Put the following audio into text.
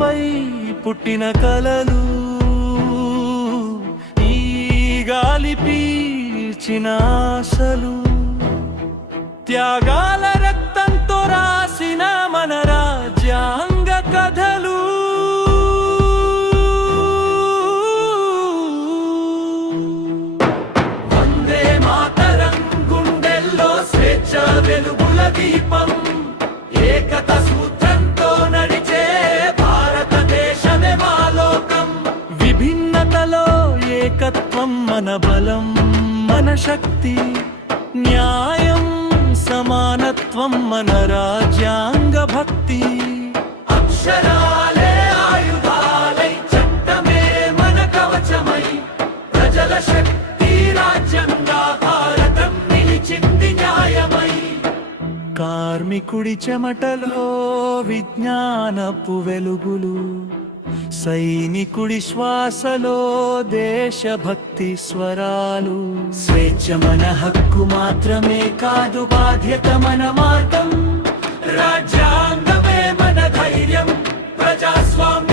నేలపై పుట్టిన కలలు, ఈ గాలి పీల్చిన ఆశలు, త్యాగాల రక్తంతో రాసిన మన రాజ్యాంగ కథలు. వందే మాతరం గుండెల్లో స్వేచ్ఛ వెలుగుల దీపం, ఏకత సూత్రంతో నడిచే భారతదేశమే మా లోకం. విభిన్నతలో ఏకత్వం మన బలం, మన శక్తి, న్యాయం సమానత్వం మన రాజ్యాంగ భక్తి. అక్షరాలే ఆయుధాలై, చట్టమే మన కవచమై, ప్రజల శక్తి రాజ్యంగా భారతం నిలిచింది న్యాయమై. కార్మికుడి చెమటలో విజ్ఞానపు వెలుగులు, సైనికుడి శ్వాసలో దేశభక్తి స్వరాలు. స్వేచ్ఛ మన హక్కు మాత్రమే కాదు, బాధ్యత మన మార్గం. రాజ్యాంగమే మన ధైర్యం, ప్రజాస్వామ్యం